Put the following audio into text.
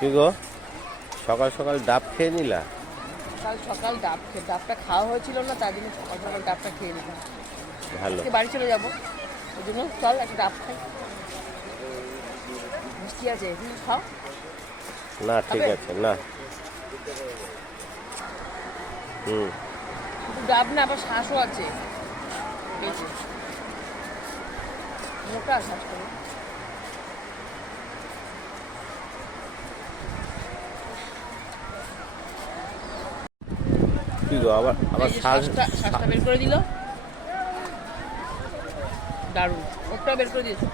কি গো, সকাল সকাল ডাব খেয়ে নিলা? কাল সকাল ডাবটা খাওয়া হয়েছিল না, তার জন্য সকাল সকাল ডাবটা খেয়ে নিলাম। ভালো। আজকে বাড়ি চলে যাবো, ওই জন্য চল একটা ডাব খাই। মিষ্টি আছে, তুমি খাও। না ঠিক খাবে? আছে, না। হুম। শুধু ডাব না, আবার শ্বাসও আছে। এই যে, মোটা শ্বাস করে। কি গো, আবার আবার এই যে শ্বাস? শ্বাসটা বের করে দিল, দারুণ। ওটা বের করে দিয়েছো।